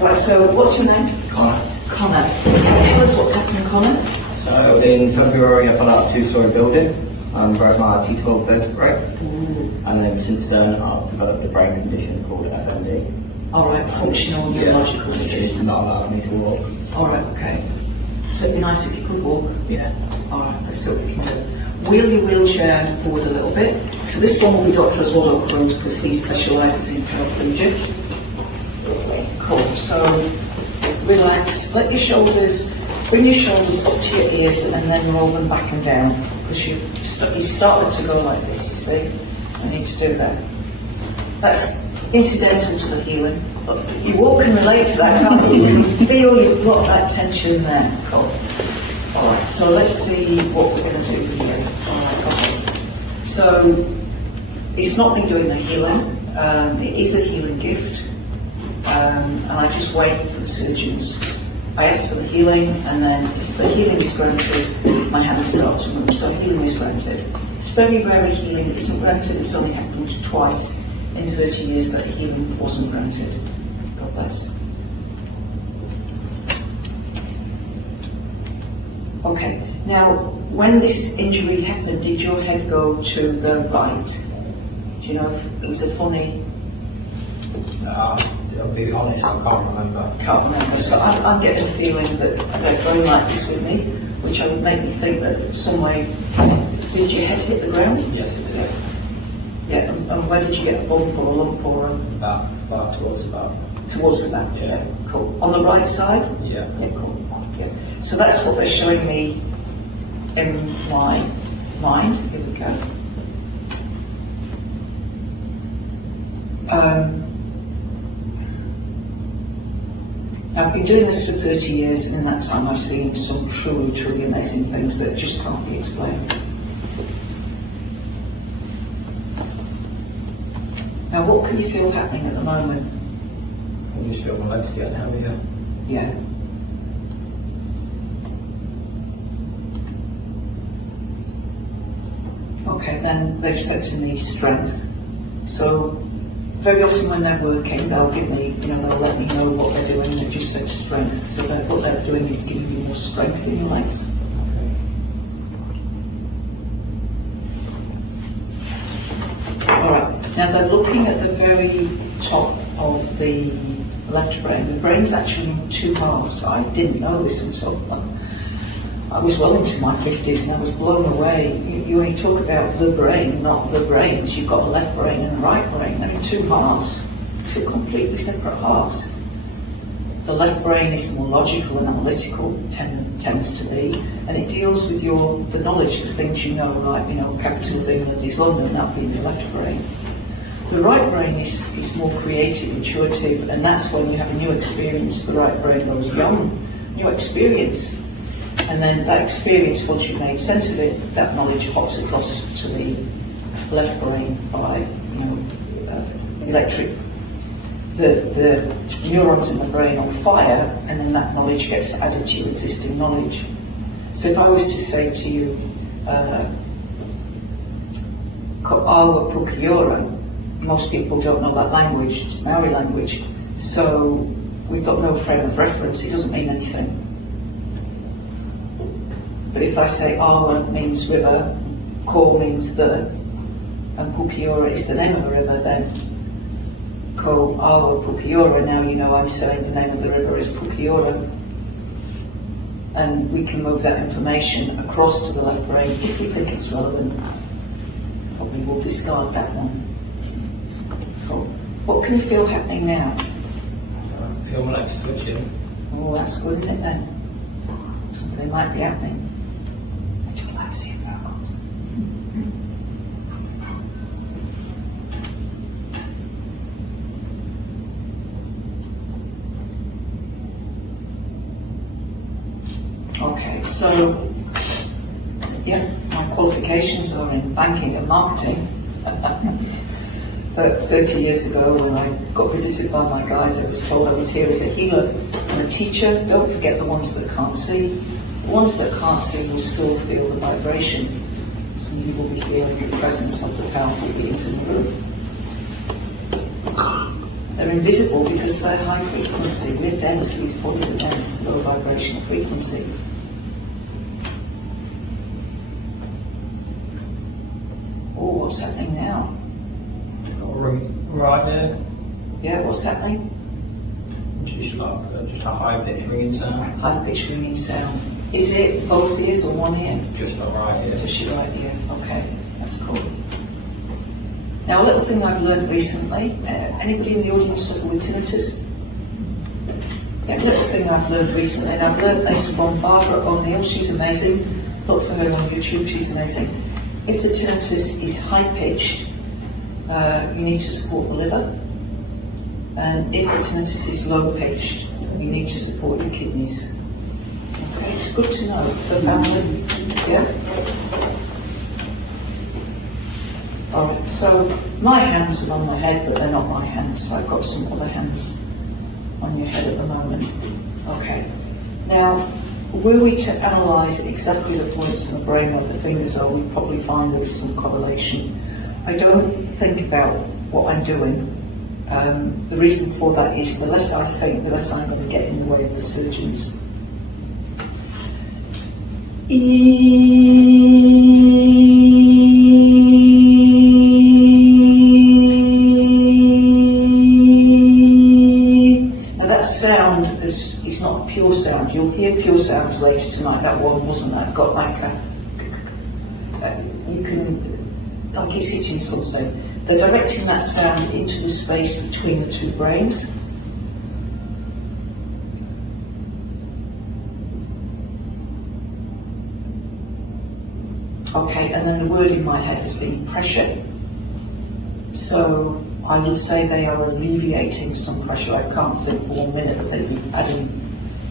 Right, so what's your name? Connor. Connor. So tell us what's happening, Connor. So in February I fell out of a 2-story building and broke my T12 vertebrae. And then since then I've developed a brain condition called FMD. Alright, functional neurological disease. It's not allowed me to walk. Alright, okay. So it'd be nice if you could walk. Yeah. Alright, let's see what we can do. Wheel your wheelchair forward a little bit. So this one will be Dr. Oswaldo Cruz because he specialises in paraplegia. Lovely. Cool. So relax. Let your shoulders, bring your shoulders up to your ears and then roll them back and down. Because you started to go like this, you see. I need to do that. That's incidental to the healing. But you all can relate to that, can't you? You can feel you've got that tension there. Cool. Alright, so let's see what we're going to do here. Alright, got this. So, it's not me doing the healing. It is a healing gift. And I just wait for the surgeons. I ask for the healing, and then if the healing is granted, my hands start to move. So healing is granted. It's very rare a healing isn't granted. It's only happened twice in 30 years that the healing wasn't granted. God bless. Okay, now when this injury happened, did your head go to the right? Do you know if it was a funny? I'll be honest, I can't remember. Can't remember. So I'm getting a feeling that they're going like this with me, which would make me think that some way. Did your head hit the ground? Yes, it did. Yeah, and where did you get a bump or a lump or a... Back towards the back. Towards the back, yeah. Cool. On the right side? Yeah. Yeah, cool. Yeah. So that's what they're showing me in my mind. Here we go. I've been doing this for 30 years, and in that time I've seen some truly, truly amazing things that just can't be explained. Now, what can you feel happening at the moment? I just feel my legs getting heavier. Yeah. Okay, then they've said to me strength. So very often when they're working, they'll give me, they'll let me know what they're doing, and they've just said strength. So what they're doing is giving you more strength in your legs. All right, now they're looking at the very top of the left brain. The brain's actually in two halves. I didn't know this until I was well into my 50s, and I was blown away. You only talk about the brain, not the brains. You've got a left brain and a right brain. They're in two halves, two completely separate halves. The left brain is more logical and analytical, tends to be, and it deals with the knowledge, the things you know, like, capital of England is London, that being the left brain. The right brain is more creative, intuitive, and that's when you have a new experience. The right brain goes, yum, new experience. And then that experience, once you've made sense of it, that knowledge hops across to the left brain by, electric. The neurons in the brain will fire, and then that knowledge gets added to your existing knowledge. So if I was to say to you, Awa Pukiora, most people don't know that language, it's Maori language, so we've got no frame of reference, it doesn't mean anything. But if I say Awa means river, Ko means the, and Pukiora is the name of the river, then Ko Awa Pukiora, now you know I'm saying the name of the river is Pukiora. And we can move that information across to the left brain if we think it's relevant. Probably we'll discard that one. Cool. What can you feel happening now? I feel my legs twitching. Oh, that's good, isn't it then? Something might be happening. Would you like to see it now, comes? Okay, so, yeah, my qualifications are in banking and marketing. But 30 years ago, when I got visited by my guides, I was told I was here as a healer and a teacher. Don't forget the ones that can't see. The ones that can't see will still feel the vibration. So you will be feeling the presence of the powerful beings in the room. They're invisible because they're high frequency. We're dense, these bodies are dense, low vibrational frequency. Oh, what's happening now? Got a ring right there. Yeah, what's happening? Just like just a high pitch ringing sound. High pitched ringing sound. Is it both ears or one ear? Just not right here. Just your right ear. Okay, that's cool. Now, a little thing I've learned recently. Anybody in the audience suffer with tinnitus? Yeah, a little thing I've learned recently, and I've learned this from Barbara O'Neill. She's amazing. Look for her on YouTube. She's amazing. If the tinnitus is high pitched, you need to support the liver. And if the tinnitus is low pitched, you need to support your kidneys. Okay, it's good to know for family. Yeah? Alright, so my hands are on my head, but they're not my hands, so I've got some other hands on your head at the moment. Okay. Now, were we to analyse exactly the points in the brain where the fingers are, we'd probably find there is some correlation. I don't think about what I'm doing. The reason for that is the less I think, the less I'm going to get in the way of the surgeons. Now that sound is not a pure sound. You'll hear pure sounds later tonight. That one wasn't that. Got like you can, like he's hitting something. They're directing that sound into the space between the two brains. Okay, and then the word in my head has been pressure. So I would say they are alleviating some pressure. I can't think for 1 minute that they'd be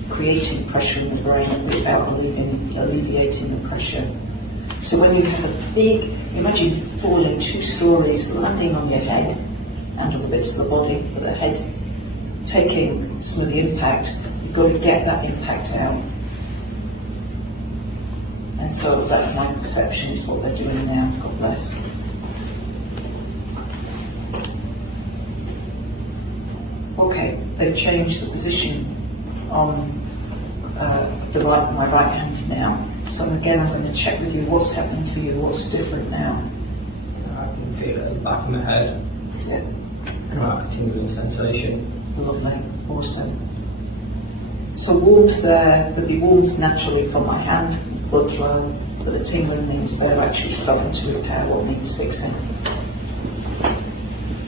creating pressure in the brain without alleviating the pressure. So when you have a big, imagine falling 2 stories, landing on your head and other bits of the body, with the head taking some of the impact, you've got to get that impact out. And so that's my perception, is what they're doing now. God bless. Okay, they've changed the position on my right hand now. So again, I'm going to check with you what's happening for you, what's different now. I can feel it at the back of my head. Yeah. Right, tingling sensation. Lovely, awesome. So warmth there, there'll be warmth naturally from my hand, blood flow, but the tingling means they're actually starting to repair what needs fixing.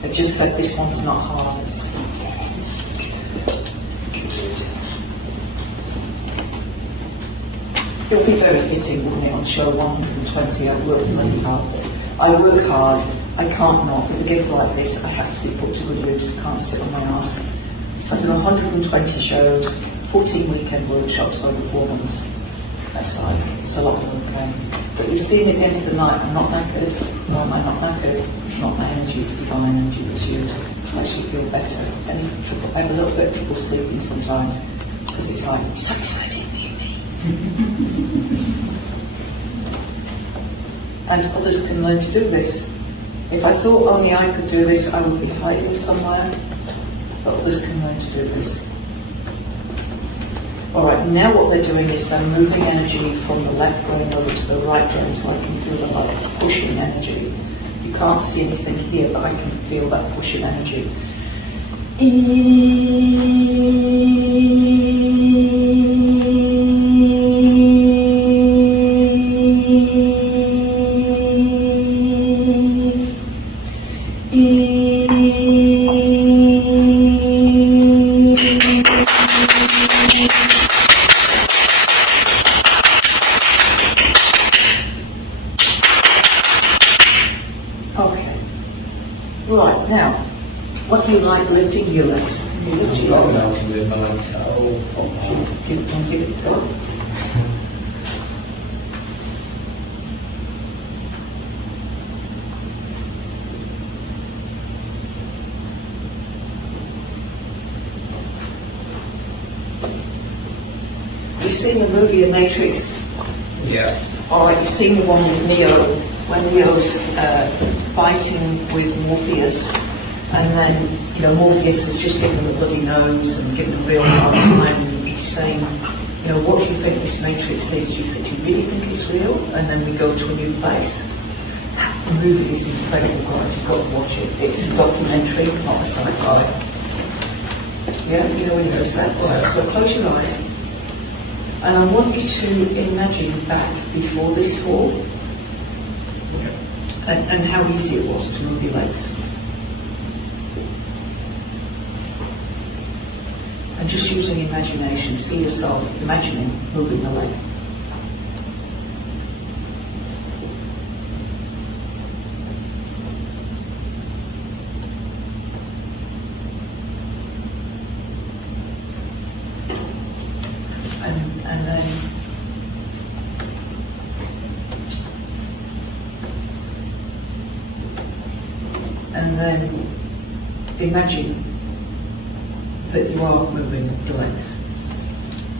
I've just said this one's not hard. It would be very fitting, wouldn't it, on show 120, I work really hard. I work hard, I can't not. With a gift like this, I have to be put to good use, I can't sit on my arse. So I've done 120 shows, 14 weekend workshops over 4 months. That's like, it's a lot of them, okay. But you've seen it against the night, I'm not knackered. No, am I not knackered? It's not my energy, it's divine energy that's used. So I actually feel better. I have a little bit of trouble sleeping sometimes, because it's like, it's so exciting. And others can learn to do this. If I thought only I could do this, I would be hiding somewhere, but others can learn to do this. Alright, now what they're doing is they're moving energy from the left brain over to the right brain, so I can feel the like pushing energy. You can't see anything here, but I can feel that pushing energy. Okay. Right, now, what do you like lifting your legs? You lift your legs. Melting with my legs. Give it a go. You've seen the movie Matrix? Yeah. Alright, you've seen the one with Neo, when Neo's fighting with Morpheus, And then, you know, Morpheus has just given him a bloody nose and given him a real hard time. And he's saying, you know, what do you think this matrix is? Do you really think it's real? And then we go to a new place. That movie is incredible, guys. You've got to watch it. It's a documentary, not a sci-fi. Yeah, you know when he goes that way. So close your eyes. And I want you to imagine back before this fall and how easy it was to move your legs. And just using imagination, see yourself imagining moving the leg. And then imagine that you are moving the legs.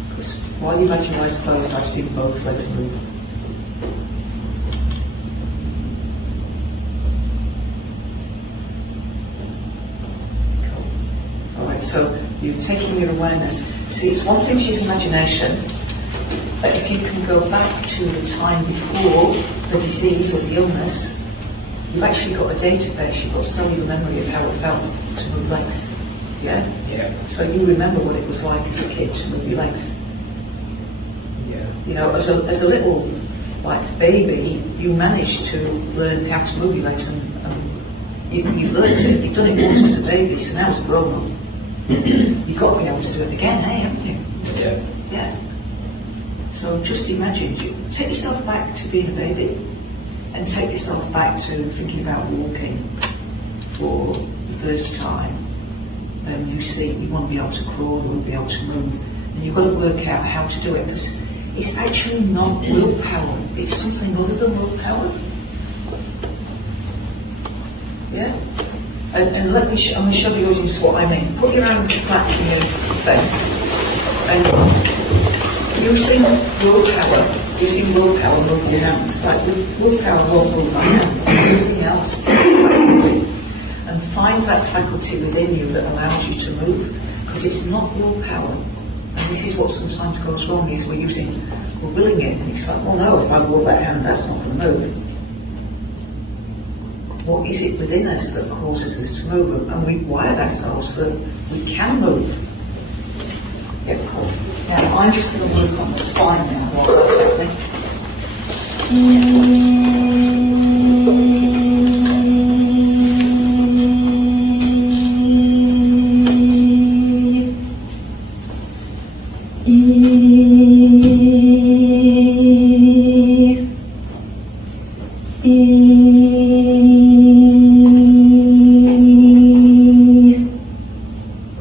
Because while you've had your eyes closed, I've seen both legs move. Cool. Alright, so you've taken your awareness. See, it's one thing to use imagination, but if you can go back to the time before the disease or the illness, you've actually got a database, you've got cellular memory of how it felt to move legs. Yeah? Yeah. So you remember what it was like as a kid to move your legs. Yeah. You know, as a little baby, you managed to learn how to move your legs and you learned it. You've done it once as a baby, so now as a grown up, you've got to be able to do it again, haven't you? Yeah. Yeah. So just imagine, take yourself back to being a baby and take yourself back to thinking about walking for the first time. You see, you want to be able to crawl, you want to be able to move, and you've got to work out how to do it, because it's actually not willpower, it's something other than willpower. Yeah? And let me I'm going to show the audience what I mean. Put your hands flat in your face, and using willpower, move your hands. Like willpower won't move my hand, everything else. And find that faculty within you that allows you to move, because it's not willpower. And this is what sometimes goes wrong, is we're willing it, and it's like, well no, if I wore that hand, that's not going to move. What is it within us that causes us to move? And we've wired ourselves that we can move. Yeah, cool. Now, I'm just going to work on the spine now while that's happening.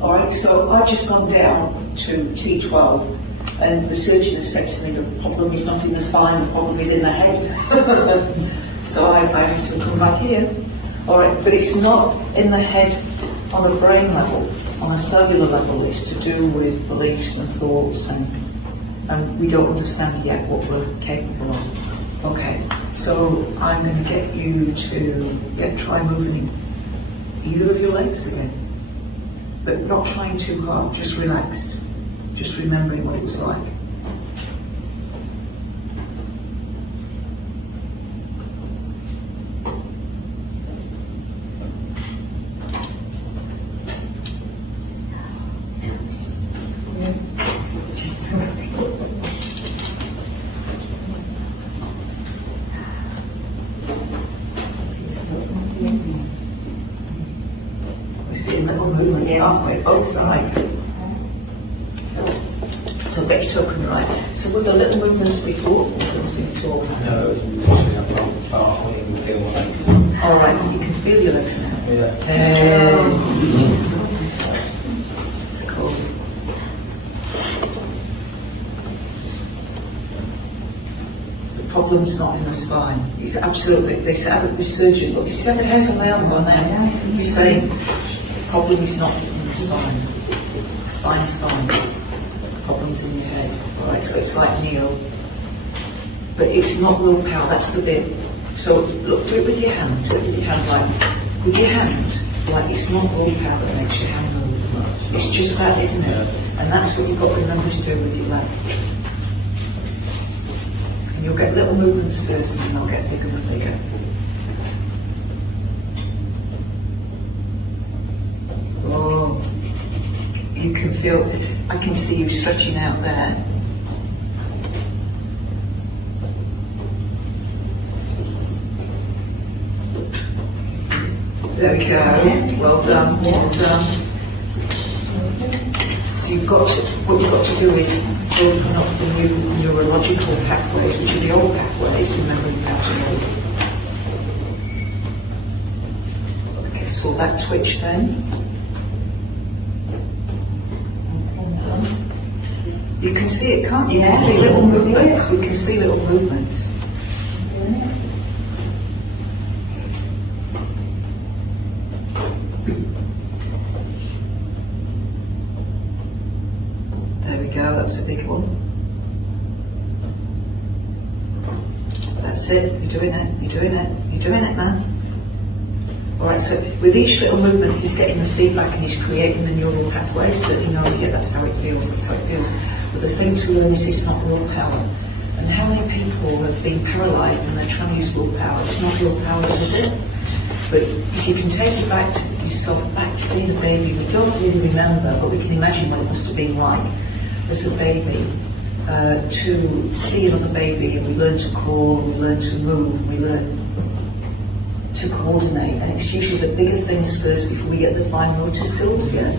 Alright, so I've just gone down to T12 and the surgeon has said to me the problem is not in the spine, the problem is in the head. So I have to come back here. Alright, but it's not in the head on a brain level, on a cellular level. It's to do with beliefs and thoughts, and we don't understand yet what we're capable of. Okay, so I'm going to get you to try moving either of your legs again, but not trying too hard, just relaxed, just remembering what it was like. We see little movements, aren't we, both sides. So get you to open your eyes. So were the little movements before or something at all? No, it was literally a long far, I couldn't even feel my legs. All right, you can feel your legs now. Yeah. It's cool. The problem's not in the spine. It's absolutely, they said, the surgeon, look, you see the hairs on my arm on there? He's saying the problem is not in the spine. The spine's fine. The problem's in your head. All right, so it's like Neil. But it's not willpower, that's the bit. So look, do it with your hand. Do it with your hand, like with your hand. Like, it's not willpower that makes your hand move. It's just that, isn't it? And that's what you've got to remember to do with your leg. And you'll get little movements first, and then they'll get bigger and bigger. Oh, you can feel, I can see you stretching out there. There we go. Well done, well done. So you've got to, what you've got to do is open up the new neurological pathways, which are the old pathways, remembering how to move. Okay, so that twitch then. You can see it, can't you? You can see little movements. We can see little movements. There we go, that was a big one. That's it, you're doing it, you're doing it, you're doing it, man. Alright, so with each little movement he's getting the feedback and he's creating the neural pathway so that he knows, yeah, that's how it feels, that's how it feels. But the thing to learn is it's not willpower. And how many people have been paralysed and they're trying to use willpower? It's not willpower, is it? But if you can take it back to yourself, back to being a baby, we don't really remember, but we can imagine what it must have been like as a baby, to see another baby, and we learn to crawl, we learn to move, we learn to coordinate, and it's usually the bigger things first before we get the fine motor skills, yeah.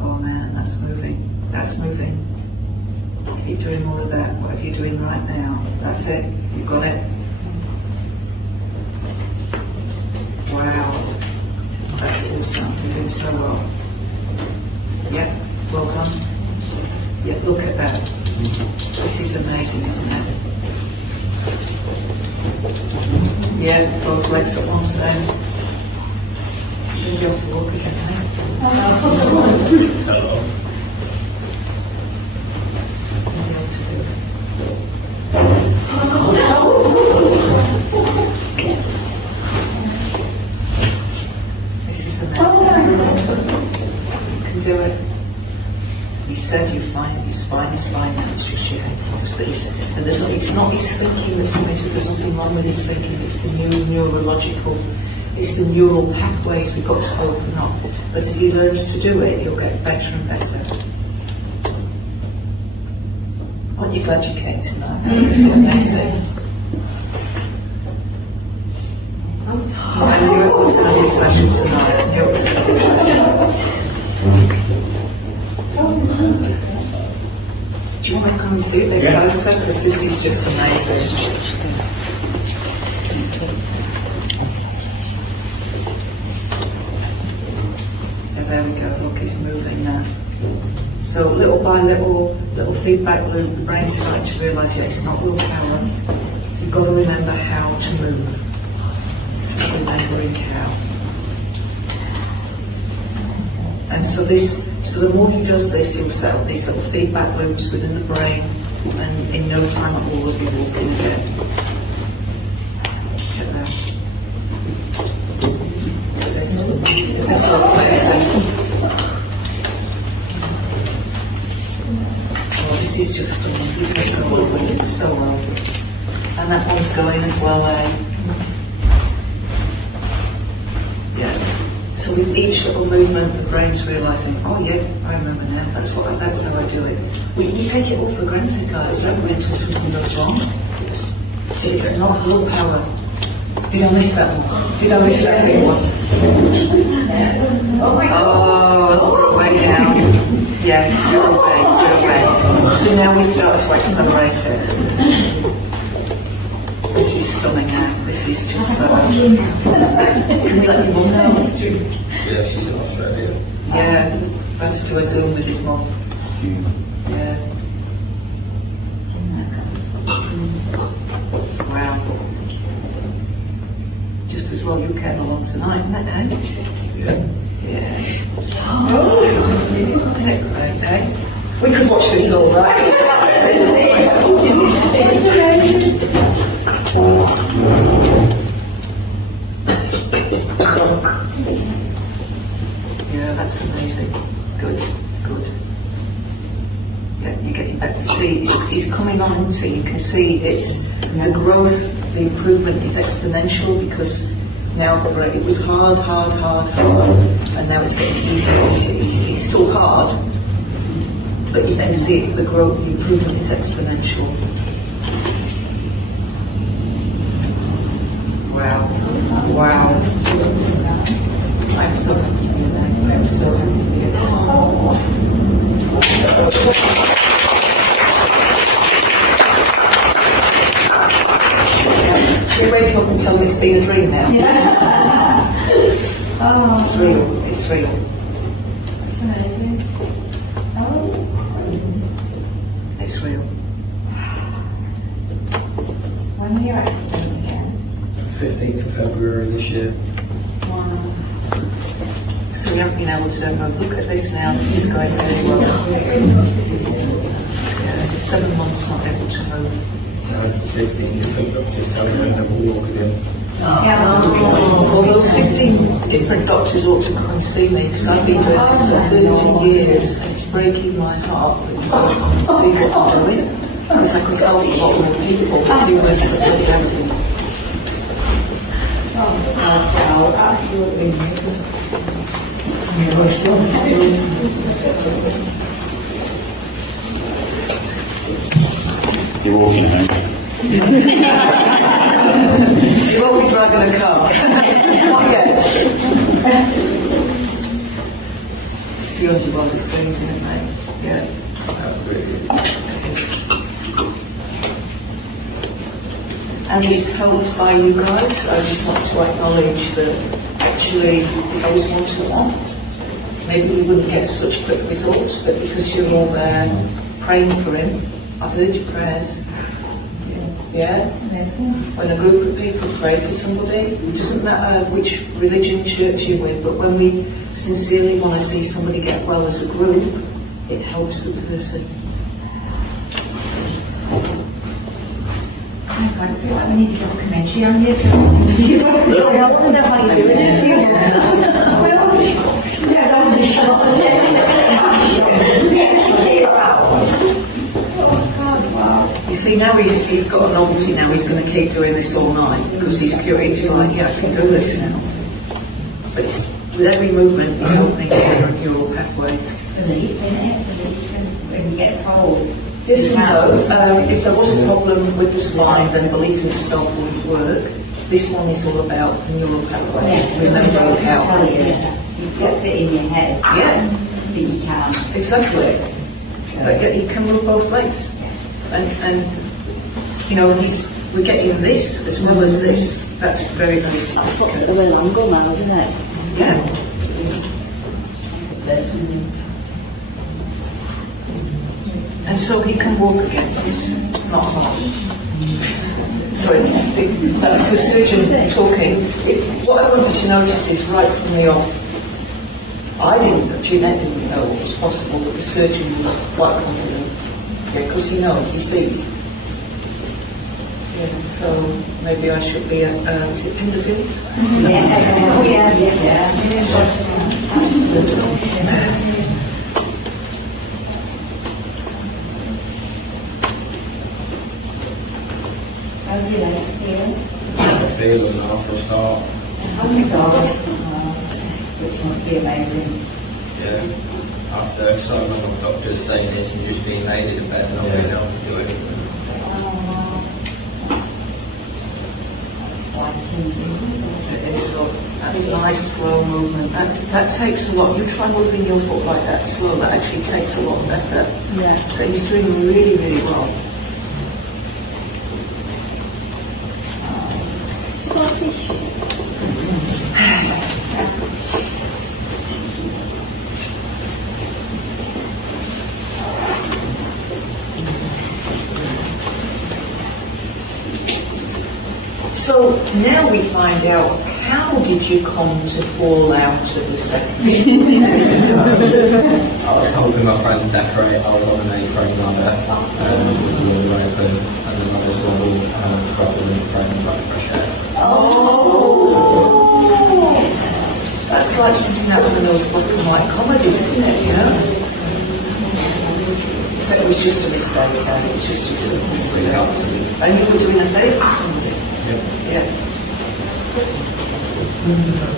Oh man, that's moving, that's moving. Keep doing all of that, whatever you're doing right now, that's it, you've got it. Wow, that's awesome, you're doing so well. Yeah, well done. Yeah, look at that. This is amazing, isn't it? Yeah, both legs at once then. You're going to be able to walk again, eh? You'll be able to do it. This is amazing. You can do it. He said you find your spine is fine now, it's just your head. Just that and there's not, it's not his thinking that's limited, there's nothing wrong with his thinking, it's the new neurological, it's the neural pathways we've got to open up. But as he learns to do it, he'll get better and better. Aren't you glad you came tonight? It's amazing. I knew it was going to be special tonight, I knew it was going to be special. Do you want to come and see it closer? Because this is just amazing. And there we go, look, it's moving now. So little by little feedback loop, the brain's starting to realise, yeah, it's not willpower. You've got to remember how to move. Just remembering how. And so the more he does this, he'll set up these little feedback loops within the brain, and in no time at all will be walking again. Look at that. This little amazing. Oh, this is just stunning. You do so well, so well. And that one's going as well, eh? Yeah. So with each little movement, the brain's realising, oh yeah, I remember now, that's how I do it. We take it all for granted, guys, don't we, until something goes wrong. So it's not willpower. Did I miss that one? Did I miss that big one? Oh, way down. Yeah, you're away. So now we start to accelerate it. This is stunning now. This is just so much. Can we let your mum know? Yeah, she's in Australia. Yeah, about to do a Zoom with his mum. Yeah. Wow. Just as well you came along tonight, isn't it, eh? Yeah. Yeah. Oh, isn't it great, eh? We could watch this all night. Yeah, that's amazing. Good, good. Yeah, you're getting better. See, it's coming on, so you can see it's the growth, the improvement is exponential because now it was hard, and now it's getting easier. It's still hard, but you can see it's the growth, the improvement is exponential. Wow, wow. I'm so happy to be there. I'm so happy to be there. She'll wake up and tell me it's been a dream now. Oh, It's real, it's real. that's amazing. Oh, It's real. when were your accident again? 15th of February this year. Wow. So we haven't been able to look at this now. This is going really well. Yeah, 7 months not able to move. Now it's 15, the doctor's telling me I never walk again. Yeah. Well, those 15 different doctors ought to come and see me because I've been doing this for 30 years and it's breaking my heart that you've got to come and see what I'm doing because I could help a lot more people who were supporting everything. Oh, absolutely amazing. You're walking home. You won't be driving a car. Not yet. It's beyond your wildest dreams, isn't it, mate? Yeah. And it's helped by you guys. I just want to acknowledge that actually, if I was one-to-one, maybe we wouldn't get such quick results, but because you're all there praying for him, I've heard your prayers. Yeah? Amazing. When a group of people pray for somebody, it doesn't matter which religion, church you're with, but when we sincerely want to see somebody get well as a group, it helps the person. Oh my God, I feel like we need a documentary on you so we can see what's going on. I wonder how you're doing it. Yeah, on the shots. You see, now he's got a novelty now, he's going to keep doing this all night because he's curious, he's like, yeah, I can do this now. But it's, with every movement, it's opening your neural pathways. Believe in it, when you get told. Yes and no. If there was a problem with the spine, then belief in yourself wouldn't work. This one is all about the neural pathways. Remembering how. It puts it in your head. Yeah. That you can. Exactly. But yet he can move both legs. And you know, we're getting this as well as this. That's very, very That's significant. the real angle now, isn't it? Yeah. And so he can walk again. It's not hard. Sorry, that was the surgeon talking. What I wanted to notice is right from the off, Jeanette didn't know what was possible, but the surgeon was quite confident. Yeah, because he knows, he sees. Yeah, so maybe I should be at, is it Pinderfield? How do you like feel? I feel and after a start. Oh my God. Which must be amazing. Yeah. After so long of doctors saying this and just being laid in bed and not being able to do anything. That's like TV. That's a nice slow movement. That takes a lot. You try moving your foot like that slow, that actually takes a lot of effort. Yeah. So he's doing really, really well. So now we find out, how did you come to fall out of the second? I was helping my friend decorate. I was on an A-frame ladder with the window open, and then I was wobbled and I grabbed the window frame and got fresh air. Oh! That's like something out of one of those black and white comedies, isn't it? You know? Except it was just a mistake, and it was just a simple mistake. And you were doing a favour for somebody. Yeah.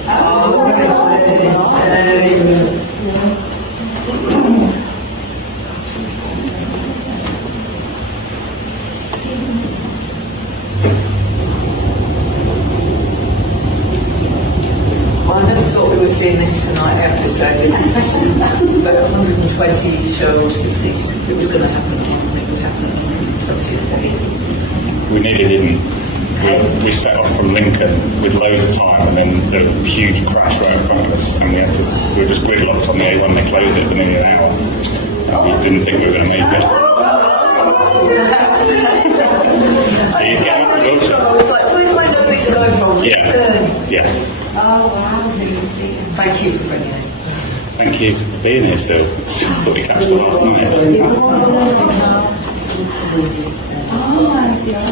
Oh, well, I never thought we were seeing this tonight, I have to say. But 120 shows, this is, if it was going to happen, it would happen at 120. We nearly didn't. We set off from Lincoln with loads of time, and then there was a huge crash right in front of us, and we were just gridlocked on the A1. They closed it for nearly an hour, and we didn't think we were going to make it. So he's getting off the Wiltshire. I was like, where do I know this guy from? Yeah. Oh, wow, so you see. Thank you for bringing it. Thank you for being here still. Thought we catched the last night. Oh my God.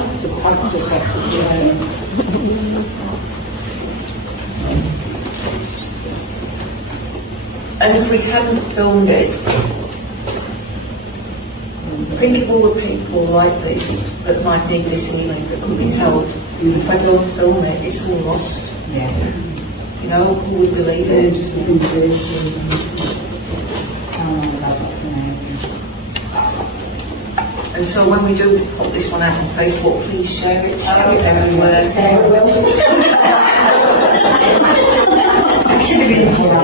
And if we hadn't filmed it, think of all the people like this that might need this healing that could be helped. If I don't film it, it's all lost. Yeah. You know, who would believe it? Oh, that's amazing. And so when we do put this one out on Facebook, please share it everywhere. Sarah will. Should have been here.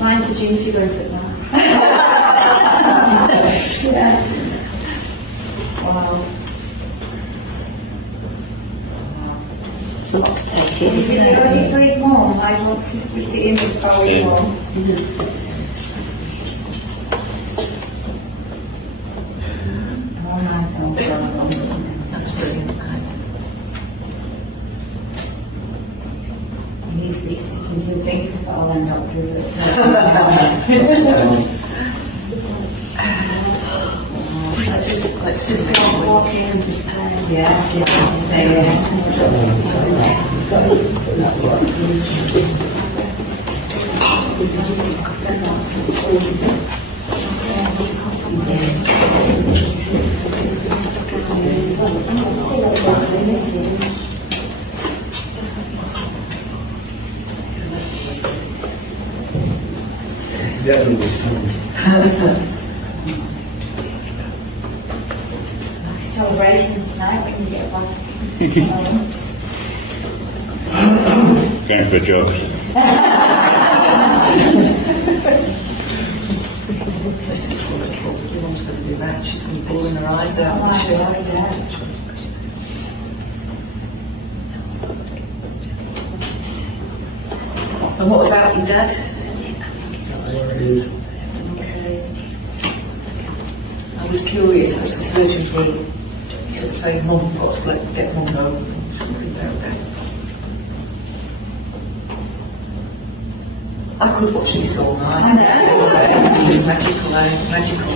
Mine's a gym if you go to that. Yeah. Wow. It's a lot to take in, Is it already for his mom? I want to be sitting with Barry mom. Oh my God. That's brilliant. You need to be sticking to things that all them doctors have Let's just just go walk in and just say, say celebrations tonight when you get back. Going for a jog. This is wonderful. Your mum's going to do that. She's going to be bawling her eyes out. Oh my isn't she? God, yeah. And what about your dad? I was curious as the surgeons were sort of saying, Mum, got to get Mum home. I could watch this all night. I know. It's just magical, magical. Magical.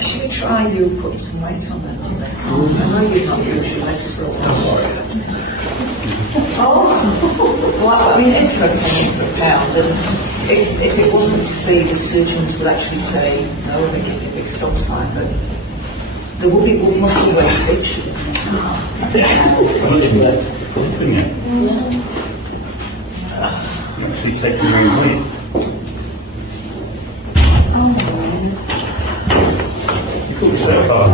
Should we try you putting some weight on that? I know you're not using your legs for a while. Well, I mean, in for a penny for a pound, and if it wasn't to be, the surgeons would actually say, no, they give you a big stop sign, but there will be, must be wastage. Couldn't it? Actually taking your own weight. You caught yourself up.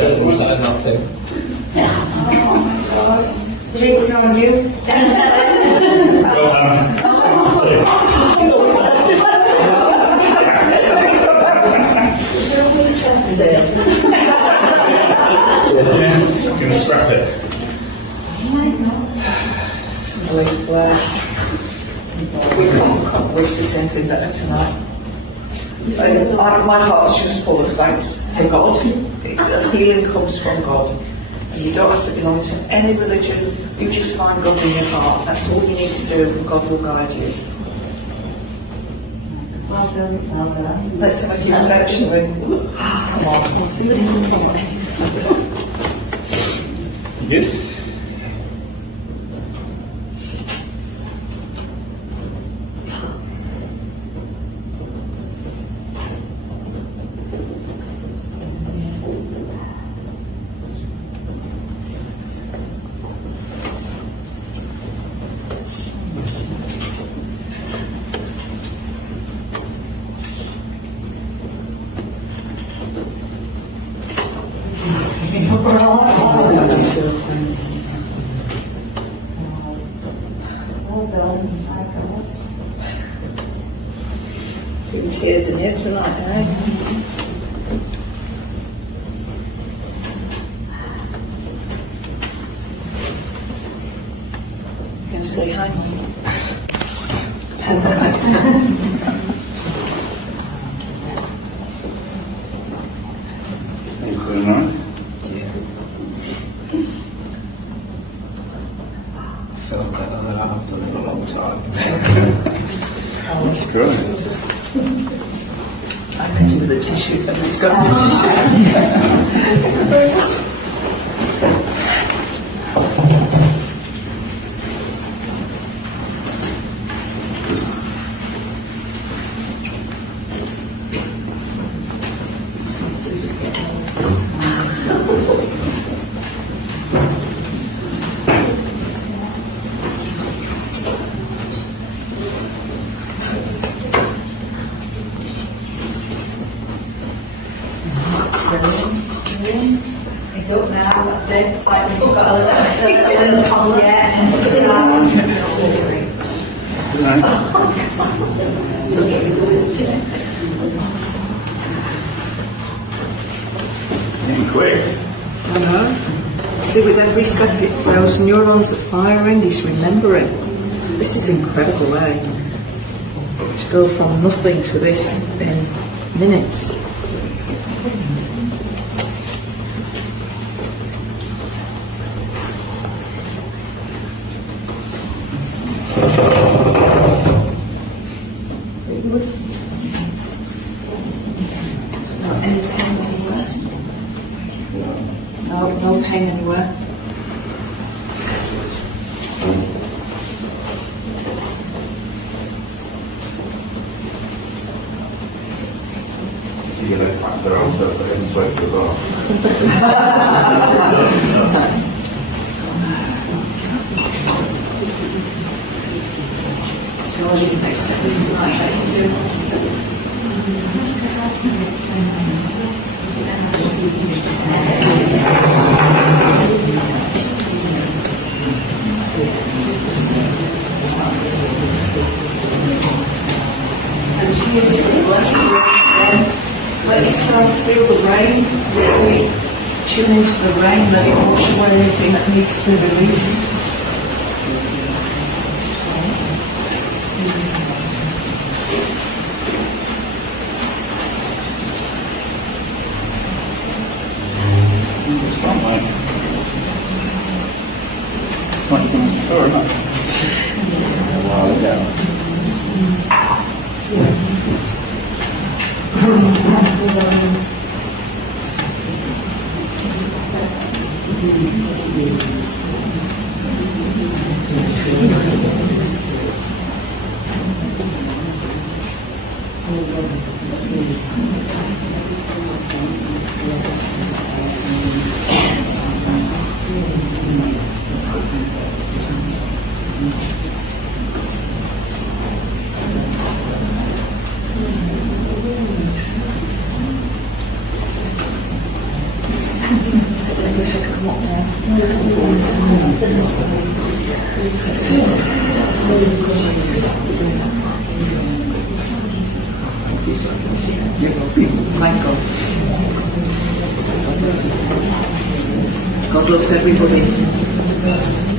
We're setting up nothing. Drinks on you. Well Gonna scrap it. Smiley glass. We can't wish this anything better tonight. My heart's just full of thanks for God. Healing comes from God. And you don't have to belong to any religion. You just find God in your heart. That's all you need to do, and God will guide you. Well done, well done. Let's have a few steps, shall we? Come on. See what it's about. You good? Well done, my God. Few tears in here tonight, eh? You can say hi. You feeling alright? I felt better than I have done in a long time. That's great. I could do with a tissue, but he's got a tissue. It's up now, that's it. Like, we've got a little tongue yet, and sit down. Getting quick. I know. See, with every step it throws neurons are firing, he's remembering. This is incredible, eh? To go from nothing to this in minutes. Not any pain anywhere. No pain anywhere. See you next time. They're also for him sweat as well. Georgie, next step is tonight. And here's the blessed word again. Let yourself feel the rain. Really tune into the rain. Let it wash away anything that needs to be released. It's fun, mate. It's like you've done this before, isn't it? A while ago. the heck come up there. That's it. Thank God. God loves everybody.